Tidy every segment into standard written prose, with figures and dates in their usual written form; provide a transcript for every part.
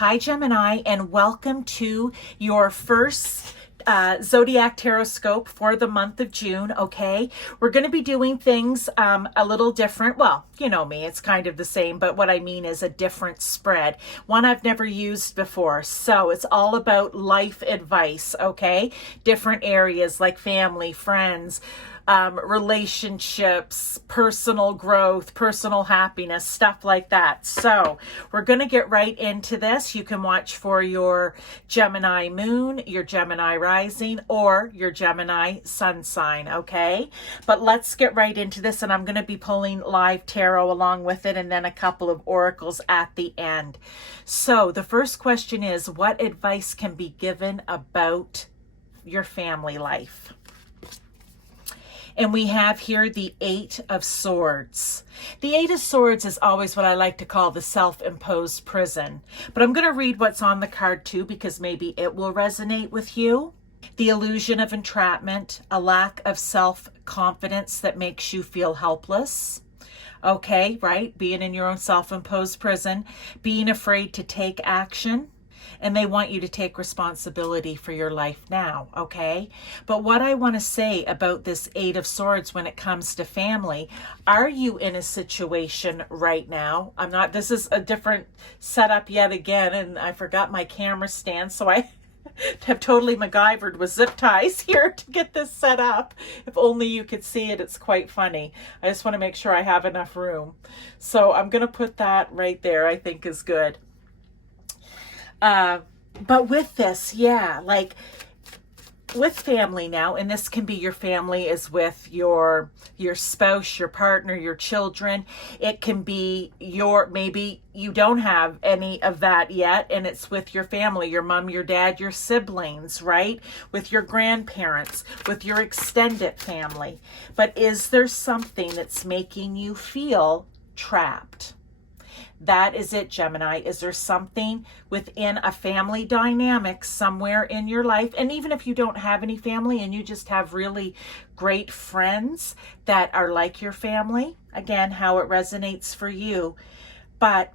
Hi, Gemini, and welcome to your first Zodiac Taroscope for the month of June, okay? We're going to be doing things a little different. Well, you know me, it's kind of the same, but what I mean is a different spread. One I've never used before. So it's all about life advice, okay? Different areas like family, friends, relationships, personal growth, personal happiness, stuff like that. So we're going to get right into this. You can watch for your Gemini moon, your Gemini rising, or your Gemini sun sign, okay? But let's get right into this, and I'm going to be pulling live tarot along with it, and then a couple of oracles at the end. So the first question is, what advice can be given about your family life? And we have here the Eight of Swords. The Eight of Swords is always what I like to call the self-imposed prison. But I'm going to read what's on the card too, because maybe it will resonate with you. The illusion of entrapment, a lack of self-confidence that makes you feel helpless. Okay, right? Being in your own self-imposed prison, being afraid to take action. And they want you to take responsibility for your life now, okay? But what I want to say about this Eight of Swords when it comes to family, are you in a situation right now? This is a different setup yet again, and I forgot my camera stand, so I have totally MacGyvered with zip ties here to get this set up. If only you could see it, it's quite funny. I just want to make sure I have enough room. So I'm going to put that right there, I think is good. But with this, yeah, like with family now, and this can be your family is with your spouse, your partner, your children. It can be maybe you don't have any of that yet, and it's with your family, your mom, your dad, your siblings, right? With your grandparents, with your extended family. But is there something that's making you feel trapped? That is it, Gemini. Is there something within a family dynamic somewhere in your life? And even if you don't have any family and you just have really great friends that are like your family, again, how it resonates for you. But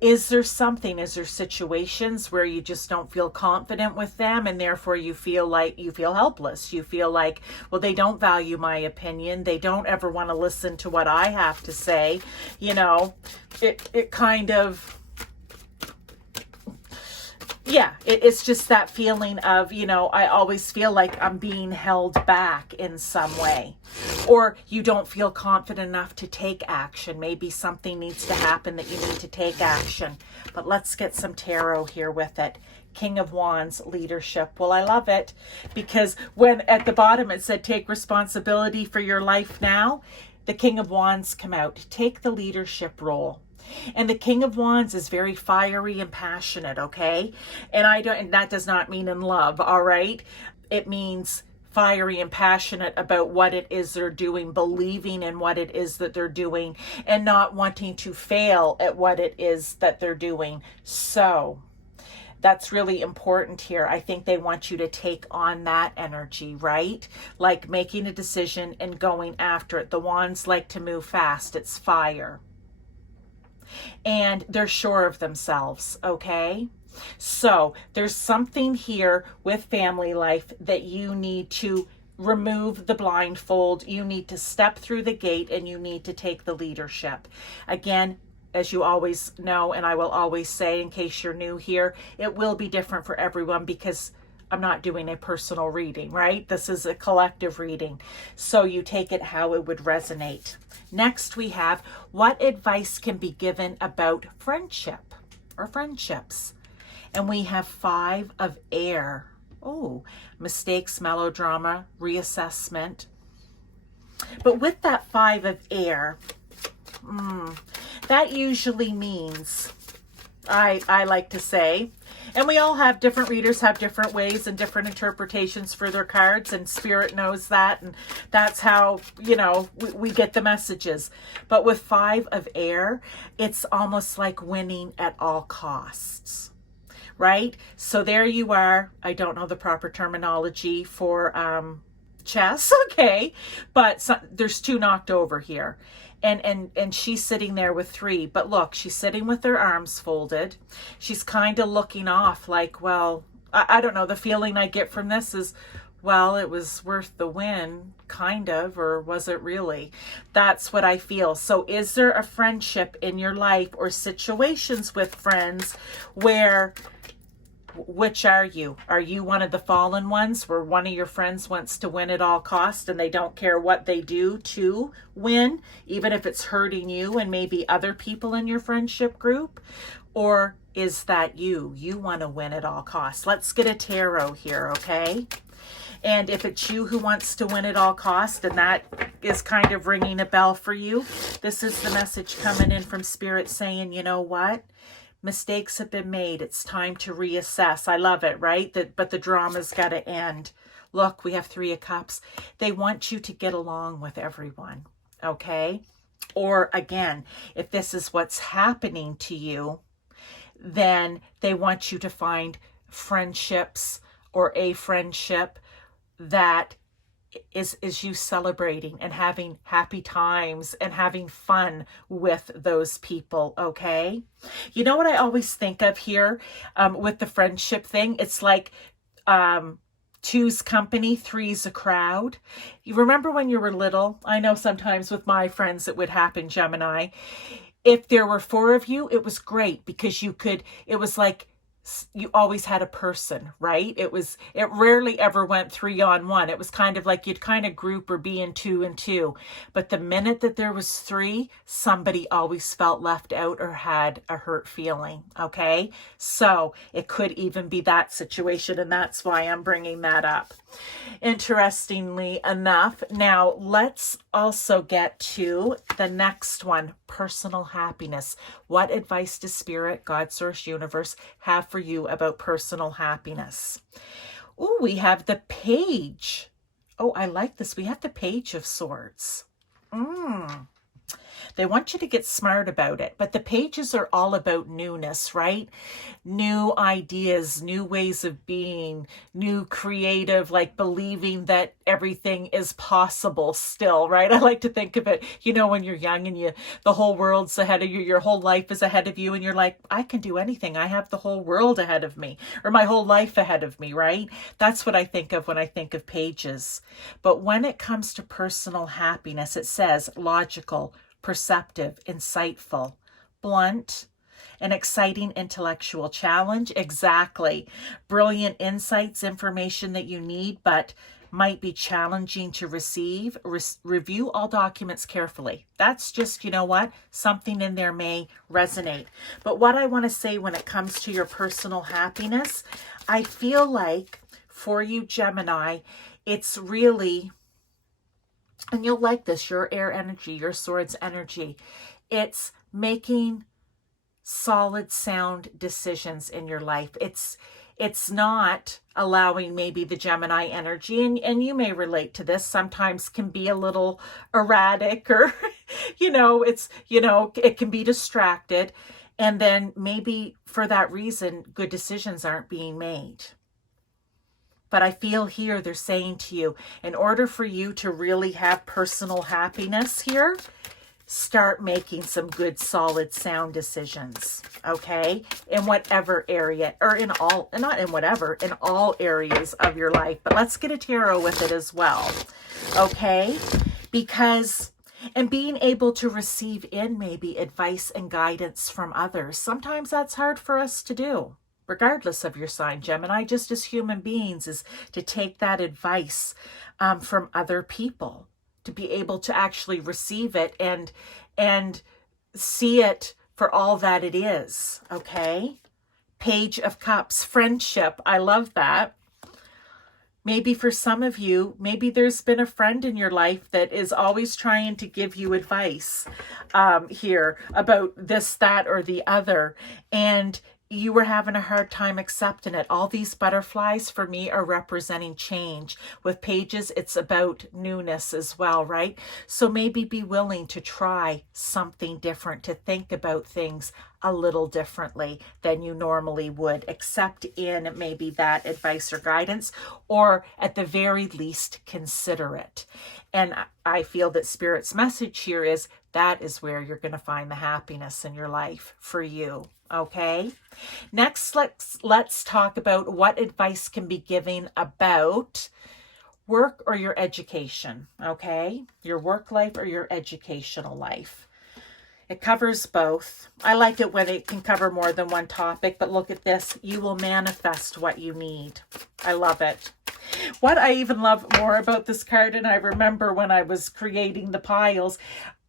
is there situations where you just don't feel confident with them, and therefore you feel helpless? You feel like, well, they don't value my opinion. They don't ever want to listen to what I have to say. You know, it kind of, yeah, it's just that feeling of, I always feel like I'm being held back in some way. Or you don't feel confident enough to take action. Maybe something needs to happen that you need to take action. But let's get some tarot here with it. King of Wands, leadership. Well, I love it because when at the bottom it said take responsibility for your life now, the King of Wands come out. Take the leadership role. And the King of Wands is very fiery and passionate, okay? And that does not mean in love, all right? It means fiery and passionate about what it is they're doing, believing in what it is that they're doing, and not wanting to fail at what it is that they're doing. So that's really important here. I think they want you to take on that energy, right? Like making a decision and going after it. The Wands like to move fast. It's fire. And they're sure of themselves, okay? So there's something here with family life that you need to remove the blindfold. You need to step through the gate, and you need to take the leadership. Again, as you always know, and I will always say in case you're new here, it will be different for everyone because I'm not doing a personal reading, right? This is a collective reading. So you take it how it would resonate. Next, we have what advice can be given about friendship or friendships. And we have Five of Air. Oh, mistakes, melodrama, reassessment. But with that Five of Air, that usually means, I like to say, and we all have different readers have different ways and different interpretations for their cards, and Spirit knows that, and that's how, we get the messages. But with Five of Air, it's almost like winning at all costs, right? So there you are. I don't know the proper terminology for chess, okay, but there's 2 knocked over here. And she's sitting there with 3. But look, she's sitting with her arms folded. She's kind of looking off like, well, I don't know. The feeling I get from this is, well, it was worth the win, kind of, or was it really? That's what I feel. So is there a friendship in your life or situations with friends where, which are you? Are you one of the fallen ones where one of your friends wants to win at all costs and they don't care what they do to win, even if it's hurting you and maybe other people in your friendship group? Or is that you? You want to win at all costs. Let's get a tarot here, okay? And if it's you who wants to win at all costs, and that is kind of ringing a bell for you, this is the message coming in from Spirit saying, you know what? Mistakes have been made. It's time to reassess. I love it, right? But the drama's got to end. Look, we have 3 of Cups. They want you to get along with everyone, okay? Or again, if this is what's happening to you, then they want you to find friendships or a friendship that is you celebrating and having happy times and having fun with those people, okay? You know what I always think of here with the friendship thing? It's like 2's company, 3's a crowd. You remember when you were little? I know sometimes with my friends it would happen, Gemini. If there were 4 of you, it was great because it was like you always had a person, right? It rarely ever went 3 on 1. It was kind of like you'd kind of group or be in 2 and 2. But the minute that there was 3, somebody always felt left out or had a hurt feeling, okay? So it could even be that situation, and that's why I'm bringing that up. Interestingly enough, now let's also get to the next one, personal happiness. What advice does Spirit, God, Source, Universe have for you about personal happiness? Oh, we have the Page. Oh, I like this. We have the Page of Swords. They want you to get smart about it, but the pages are all about newness, right? New ideas, new ways of being, new creative, like believing that everything is possible still, right? I like to think of it, when you're young and the whole world's ahead of you, your whole life is ahead of you, and you're like, I can do anything. I have the whole world ahead of me, or my whole life ahead of me, right? That's what I think of when I think of pages. But when it comes to personal happiness, it says logical, perceptive, insightful, blunt, an exciting intellectual challenge. Exactly. Brilliant insights, information that you need, but might be challenging to receive. Review all documents carefully. That's just, something in there may resonate. But what I want to say when it comes to your personal happiness, I feel like for you, Gemini, it's really, and you'll like this, your air energy, your swords energy. It's making solid, sound decisions in your life. It's not allowing maybe the Gemini energy, and you may relate to this, sometimes can be a little erratic or, it can be distracted. And then maybe for that reason, good decisions aren't being made. But I feel here they're saying to you, in order for you to really have personal happiness here, start making some good, solid, sound decisions, okay? In whatever area, or in all areas of your life. But let's get a tarot with it as well, okay? And being able to receive in maybe advice and guidance from others. Sometimes that's hard for us to do, regardless of your sign, Gemini, just as human beings, is to take that advice from other people, to be able to actually receive it and see it for all that it is, okay? Page of Cups, friendship. I love that. Maybe for some of you, maybe there's been a friend in your life that is always trying to give you advice here about this, that, or the other. And you were having a hard time accepting it. All these butterflies for me are representing change. With pages, it's about newness as well, right? So maybe be willing to try something different, to think about things a little differently than you normally would, accept in maybe that advice or guidance, or at the very least, consider it. And I feel that Spirit's message here is that is where you're going to find the happiness in your life for you. Okay. Next, let's talk about what advice can be given about work or your education. Okay. Your work life or your educational life. It covers both. I like it when it can cover more than one topic, but look at this. You will manifest what you need. I love it. What I even love more about this card, and I remember when I was creating the piles,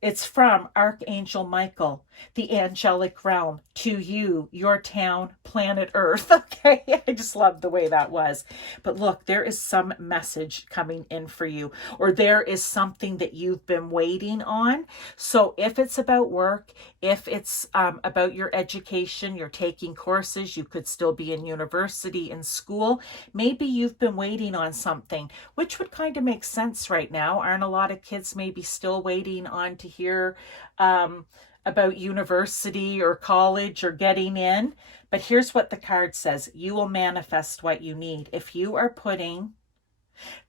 it's from Archangel Michael, the angelic realm, to you, your town, planet Earth. Okay, I just love the way that was. But look, there is some message coming in for you, or there is something that you've been waiting on. So if it's about work, if it's about your education, you're taking courses, you could still be in university, in school, maybe you've been waiting on something, which would kind of make sense right now. Aren't a lot of kids maybe still waiting on to hear about university or college or getting in? But here's what the card says. You will manifest what you need. If you are putting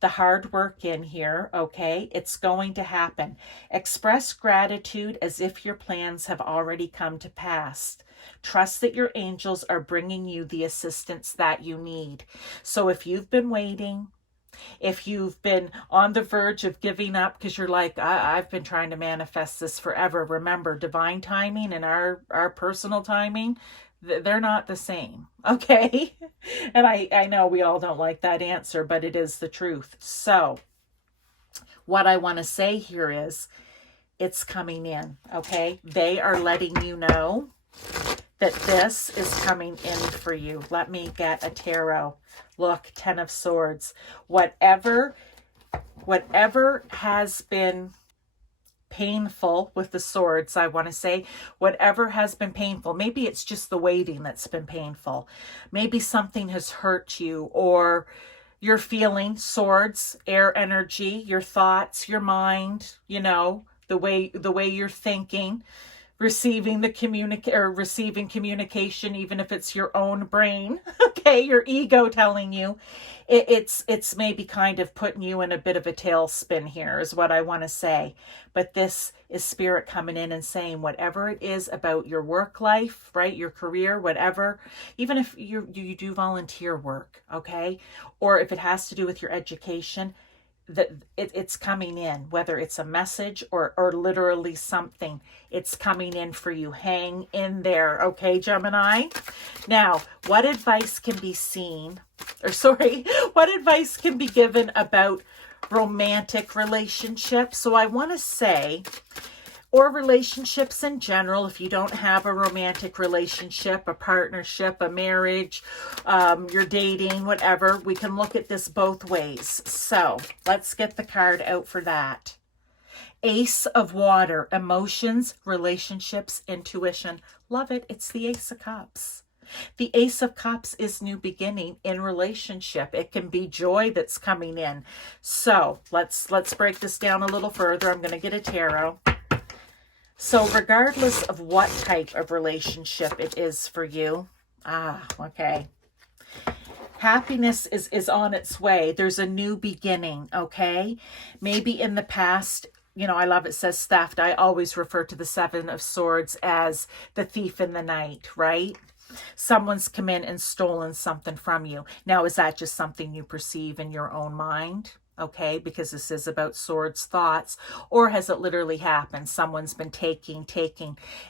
the hard work in here, okay, it's going to happen. Express gratitude as if your plans have already come to pass. Trust that your angels are bringing you the assistance that you need. So if you've been waiting, if you've been on the verge of giving up because you're like, I've been trying to manifest this forever. Remember, divine timing and our personal timing, they're not the same. Okay. And I know we all don't like that answer, but it is the truth. So what I want to say here is it's coming in. Okay. They are letting you know that this is coming in for you. Let me get a tarot. Look, 10 of Swords. Whatever has been painful with the swords, I want to say, whatever has been painful, maybe it's just the waiting that's been painful. Maybe something has hurt you, or you're feeling swords, air energy, your thoughts, your mind, you know, the way you're thinking, receiving receiving communication, even if it's your own brain, okay, your ego telling you, it's maybe kind of putting you in a bit of a tailspin here is what I want to say. But this is Spirit coming in and saying whatever it is about your work life, right, your career, whatever, even if you do volunteer work, okay, or if it has to do with your education, that it's coming in, whether it's a message or literally something, it's coming in for you. Hang in there, okay, Gemini? Now, what advice can be what advice can be given about romantic relationships? So I want to say, or relationships in general, if you don't have a romantic relationship, a partnership, a marriage, you're dating, whatever, we can look at this both ways. So let's get the card out for that. Ace of Water, emotions, relationships, intuition. Love it. It's the Ace of Cups. The Ace of Cups is new beginning in relationship. It can be joy that's coming in. So let's break this down a little further. I'm going to get a tarot. So regardless of what type of relationship it is for you, okay, happiness is on its way. There's a new beginning, okay? Maybe in the past, you know, I love it says theft. I always refer to the Seven of Swords as the thief in the night, right? Someone's come in and stolen something from you. Now, is that just something you perceive in your own mind? Okay, because this is about swords, thoughts, or has it literally happened? Someone's been taking,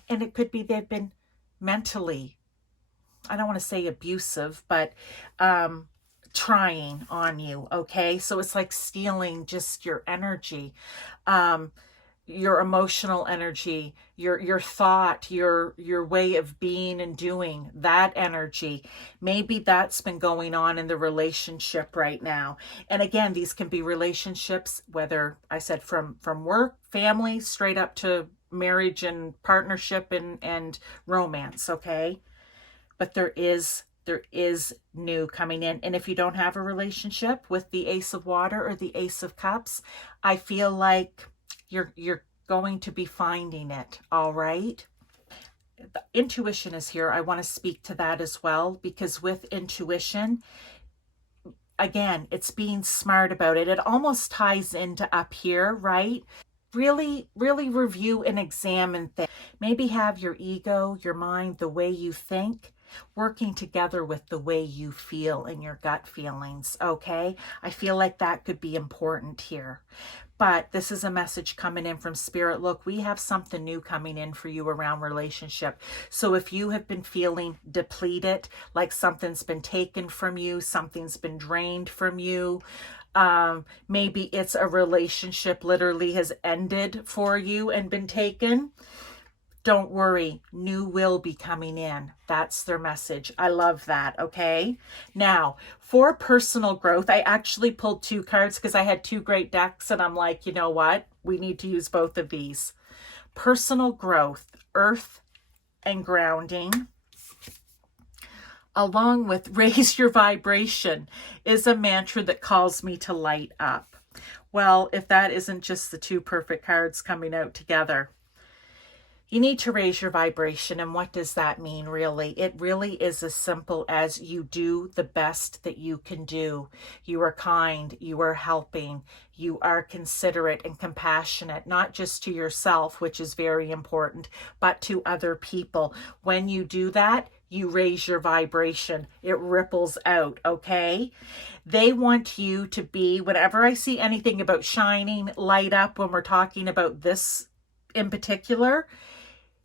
and it could be they've been mentally, I don't want to say abusive, but trying on you, okay? So it's like stealing just your energy, your emotional energy, your thought, your way of being and doing, that energy. Maybe that's been going on in the relationship right now. And again, these can be relationships, whether I said from work, family, straight up to marriage and partnership and romance, okay? but there is new coming in. And if you don't have a relationship with the Ace of Water or the Ace of Cups, I feel like you're going to be finding it. All right. The intuition is here. I want to speak to that as well, because with intuition, again, it's being smart about it. It almost ties into up here, right? Really review and examine things. Maybe have your ego, your mind, the way you think, working together with the way you feel and your gut feelings, okay? I feel like that could be important here. But this is a message coming in from Spirit. Look, we have something new coming in for you around relationship. So if you have been feeling depleted, like something's been taken from you, something's been drained from you, maybe it's a relationship literally has ended for you and been taken, don't worry, new will be coming in. That's their message. I love that, okay? Now, for personal growth, I actually pulled 2 cards because I had 2 great decks, and I'm like, you know what? We need to use both of these. Personal growth, earth and grounding, along with raise your vibration, is a mantra that calls me to light up. Well, if that isn't just the 2 perfect cards coming out together. You need to raise your vibration. And what does that mean, really? It really is as simple as you do the best that you can do. You are kind, you are helping, you are considerate and compassionate, not just to yourself, which is very important, but to other people. When you do that, you raise your vibration. It ripples out, okay? They want you to be, whenever I see anything about shining, light up, when we're talking about this in particular,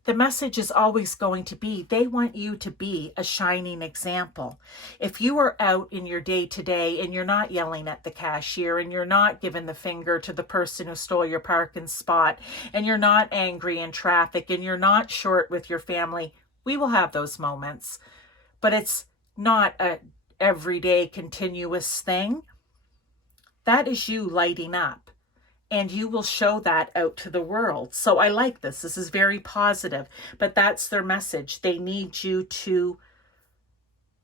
the message is always going to be, they want you to be a shining example. If you are out in your day-to-day and you're not yelling at the cashier and you're not giving the finger to the person who stole your parking spot and you're not angry in traffic and you're not short with your family, we will have those moments. But it's not a everyday continuous thing. That is you lighting up. And you will show that out to the world. So I like this. This is very positive. But that's their message. They need you to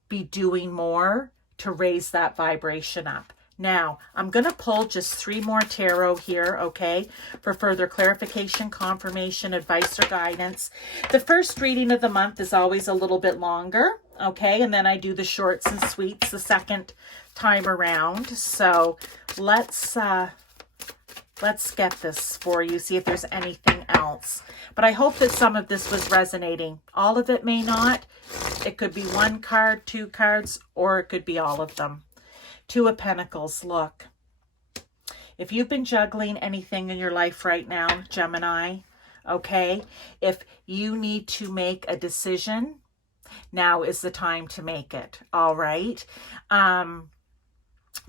be doing more to raise that vibration up. Now, I'm going to pull just 3 more tarot here, okay, for further clarification, confirmation, advice, or guidance. The first reading of the month is always a little bit longer, okay, and then I do the shorts and sweets the second time around. So let's get this for you, see if there's anything else. But I hope that some of this was resonating. All of it may not. It could be 1 card, 2 cards, or it could be all of them. 2 of Pentacles, look. If you've been juggling anything in your life right now, Gemini, okay, if you need to make a decision, now is the time to make it, all right?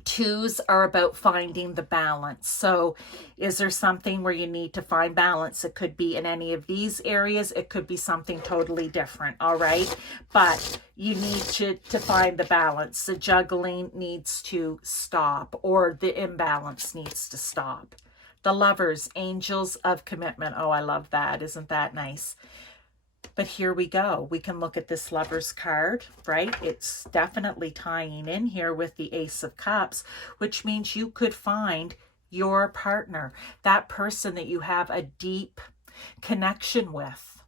2s are about finding the balance. So is there something where you need to find balance? It could be in any of these areas. It could be something totally different, all right? But you need to find the balance. The juggling needs to stop, or the imbalance needs to stop. The Lovers, angels of commitment. Oh, I love that. Isn't that nice? But here we go. We can look at this Lovers card, right? It's definitely tying in here with the Ace of Cups, which means you could find your partner, that person that you have a deep connection with.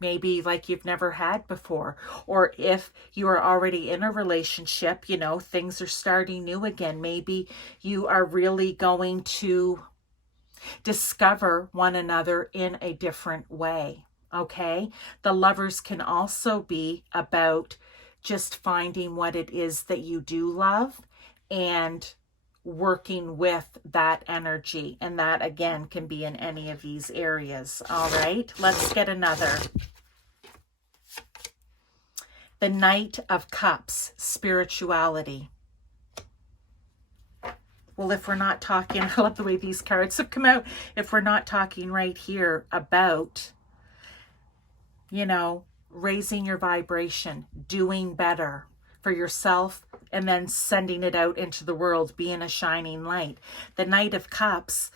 Maybe like you've never had before. Or if you are already in a relationship, you know, things are starting new again. Maybe you are really going to discover one another in a different way. Okay, the Lovers can also be about just finding what it is that you do love and working with that energy. And that, again, can be in any of these areas. All right, let's get another. The Knight of Cups, spirituality. Well, if we're not talking, I love the way these cards have come out. If we're not talking right here about, you know, raising your vibration, doing better for yourself, and then sending it out into the world, being a shining light. The Knight of Cups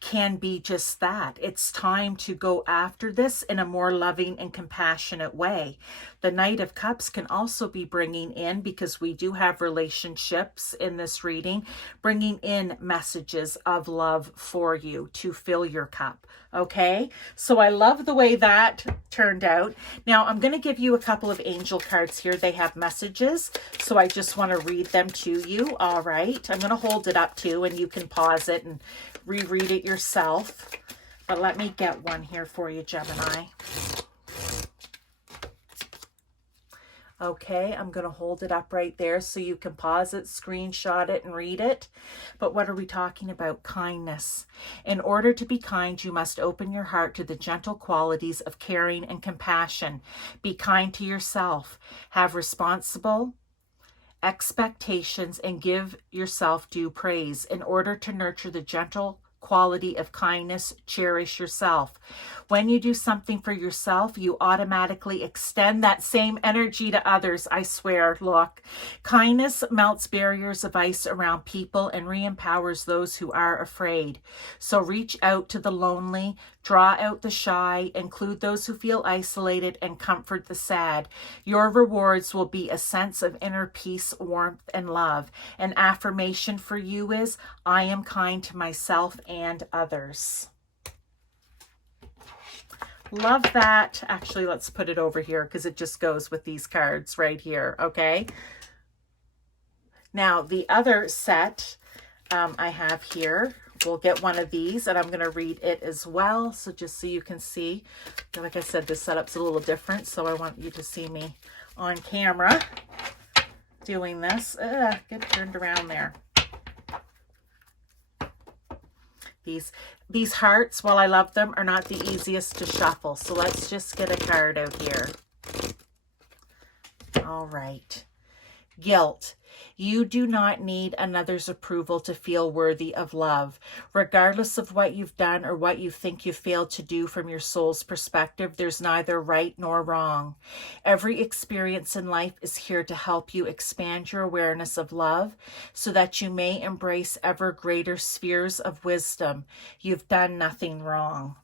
can be just that. It's time to go after this in a more loving and compassionate way. The Knight of Cups can also be bringing in, because we do have relationships in this reading, bringing in messages of love for you to fill your cup. Okay, so I love the way that turned out. Now I'm going to give you a couple of angel cards here. They have messages, so I just want to read them to you. All right, I'm going to hold it up too, and you can pause it and reread it yourself. But let me get one here for you, Gemini. Okay, I'm going to hold it up right there so you can pause it, screenshot it, and read it. But what are we talking about? Kindness. In order to be kind, you must open your heart to the gentle qualities of caring and compassion. Be kind to yourself. Have responsible expectations and give yourself due praise. In order to nurture the gentle quality of kindness, cherish yourself. When you do something for yourself, you automatically extend that same energy to others. I swear, look. Kindness melts barriers of ice around people and re-empowers those who are afraid. So reach out to the lonely, draw out the shy, include those who feel isolated, and comfort the sad. Your rewards will be a sense of inner peace, warmth, and love. An affirmation for you is, I am kind to myself and others. Love that. Actually, let's put it over here because it just goes with these cards right here. Okay. Now, the other set I have here, we'll get one of these and I'm going to read it as well. So just so you can see, like I said, this setup's a little different. So I want you to see me on camera doing this. Get turned around there. These hearts, while I love them, are not the easiest to shuffle. So let's just get a card out here. All right. Guilt. You do not need another's approval to feel worthy of love. Regardless of what you've done or what you think you failed to do from your soul's perspective, there's neither right nor wrong. Every experience in life is here to help you expand your awareness of love so that you may embrace ever greater spheres of wisdom. You've done nothing wrong.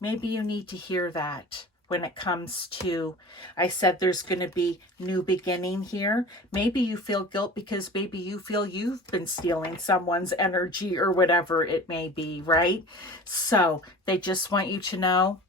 Maybe you need to hear that. When it comes to, I said there's going to be new beginning here. Maybe you feel guilt because maybe you feel you've been stealing someone's energy or whatever it may be, right? So they just want you to know,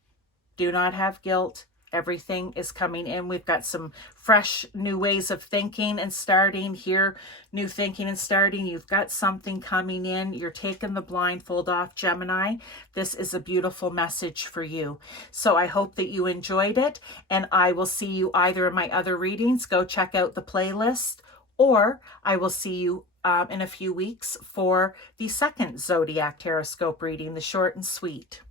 do not have guilt. Everything is coming in. We've got some fresh new ways of thinking and starting here. New thinking and starting. You've got something coming in. You're taking the blindfold off, Gemini. This is a beautiful message for you. So I hope that you enjoyed it. And I will see you either in my other readings. Go check out the playlist. Or I will see you in a few weeks for the second Zodiac Taroscope reading, the short and sweet.